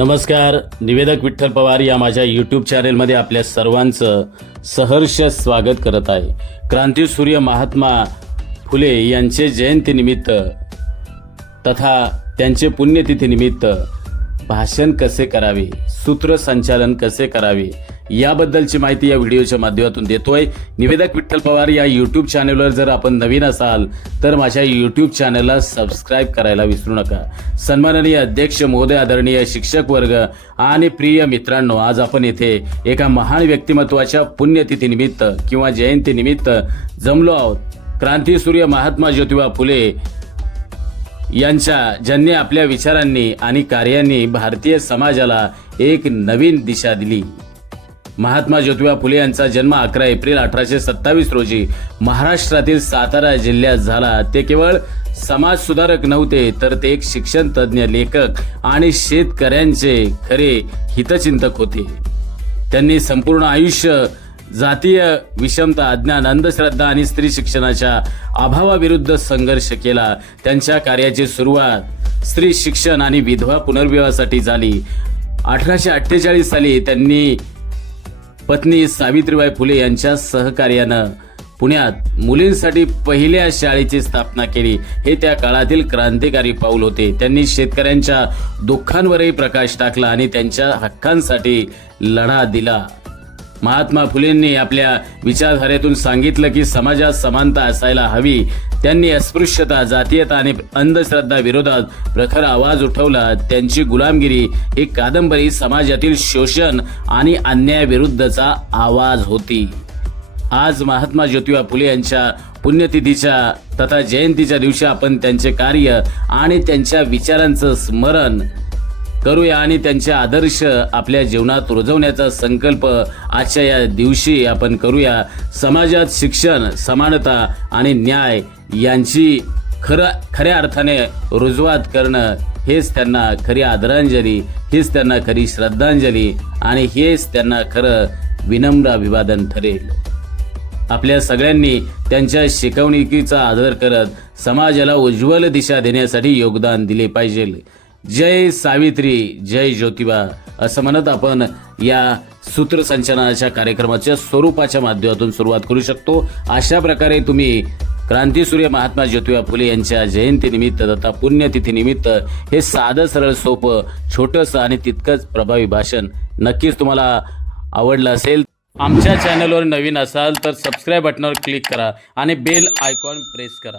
नमस्कार. निवेदक विठ्ठल पवार या माझ्या यूट्यूब चॅनेलमध्ये आपल्या सर्वांचं सहर्ष स्वागत करत आहे. क्रांतीसूर्य महात्मा फुले यांचे जयंतीनिमित्त तथा त्यांचे पुण्यतिथीनिमित्त भाषण कसे करावे, सूत्रसंचालन कसे करावे याबद्दलची माहिती या व्हिडिओच्या माध्यमातून देतोय. निवेदक विठ्ठल पवार या यूट्यूब चॅनलवर जर आपण नवीन असाल तर माझ्या यूट्यूब चॅनलला सबस्क्राईब करायला विसरू नका. सन्माननीय अध्यक्ष महोदय, आदरणीय शिक्षक वर्ग आणि प्रिय मित्रांनो, आज आपण येथे एका महान व्यक्तिमत्वाच्या पुण्यतिथीनिमित्त किंवा जयंतीनिमित्त जमलो आहोत. क्रांतीसूर्य महात्मा ज्योतिबा फुले ज्यांनी आपल्या विचारांनी आणि कार्यांनी भारतीय समाजाला एक नवीन दिशा दिली. महात्मा ज्योतिबा फुले यांचा जन्म 11 एप्रिल 1827 रोजी महाराष्ट्रातील सातारा जिल्ह्यात झाला. ते केवळ समाज सुधारक नव्हते, तर ते एक शिक्षण तज्ञ, लेखक आणि शेतकऱ्यांचे खरे हितचिंतक होते. त्यांनी संपूर्ण आयुष्य जातीय विषमता, अज्ञान, अंधश्रद्धा आणि स्त्री शिक्षणाच्या अभावाविरुद्ध संघर्ष केला. त्यांच्या कार्याची सुरुवात स्त्री शिक्षण आणि विधवा पुनर्विवाहासाठी झाली. 1848 साली त्यांनी पत्नी सावित्रीबाई फुले यांच्या सहकार्यानं पुण्यात मुलींसाठी पहिल्या शाळेची स्थापना केली. हे त्या काळातील क्रांतिकारी पाऊल होते. त्यांनी शेतकऱ्यांच्या दुःखांवरही प्रकाश टाकला आणि त्यांच्या हक्कांसाठी लढा दिला. महात्मा फुलेंनी आपल्या विचारधारेतून सांगितलं की समाजात समानता असायला हवी. त्यांनी अस्पृश्यता, जातीयता आणि अंधश्रद्धा विरोधात प्रखर आवाज उठवला. त्यांची गुलामगिरी ही कादंबरी समाजातील शोषण आणि अन्यायाविरुद्धचा आवाज होती. आज महात्मा ज्योतिबा फुले यांच्या पुण्यतिथीच्या तथा जयंतीच्या दिवशी आपण त्यांचे कार्य आणि त्यांच्या विचारांचं स्मरण करूया आणि त्यांचे आदर्श आपल्या जीवनात रुजवण्याचा संकल्प आजच्या या दिवशी आपण करूया. समाजात शिक्षण, समानता आणि न्याय यांची खऱ्या अर्थाने रुजवात करणं हेच त्यांना खरी आदरांजली, हेच त्यांना खरी श्रद्धांजली आणि हेच त्यांना खरं विनम्र अभिवादन ठरेल. आपल्या सगळ्यांनी त्यांच्या शिकवणुकीचा आदर करत समाजाला उज्ज्वल दिशा देण्यासाठी योगदान दिले पाहिजे. जय सावित्री, जय ज्योतिबा असं म्हणत आपण या सूत्रसंचालनाच्या कार्यक्रमाच्या स्वरूपाच्या माध्यमातून सुरुवात करू शकतो. अशा प्रकारे तुम्ही क्रांतीसूर्य महात्मा ज्योतिबा फुले यांच्या जयंतीनिमित्त तथा पुण्यतिथीनिमित्त हे साधं सरळ सोपं छोटंसं आणि तितकंच प्रभावी भाषण नक्कीच तुम्हाला आवडलं असेल. आमच्या चॅनलवर नवीन असाल तर सबस्क्राईब बटनावर क्लिक करा आणि बेल आयकॉन प्रेस करा.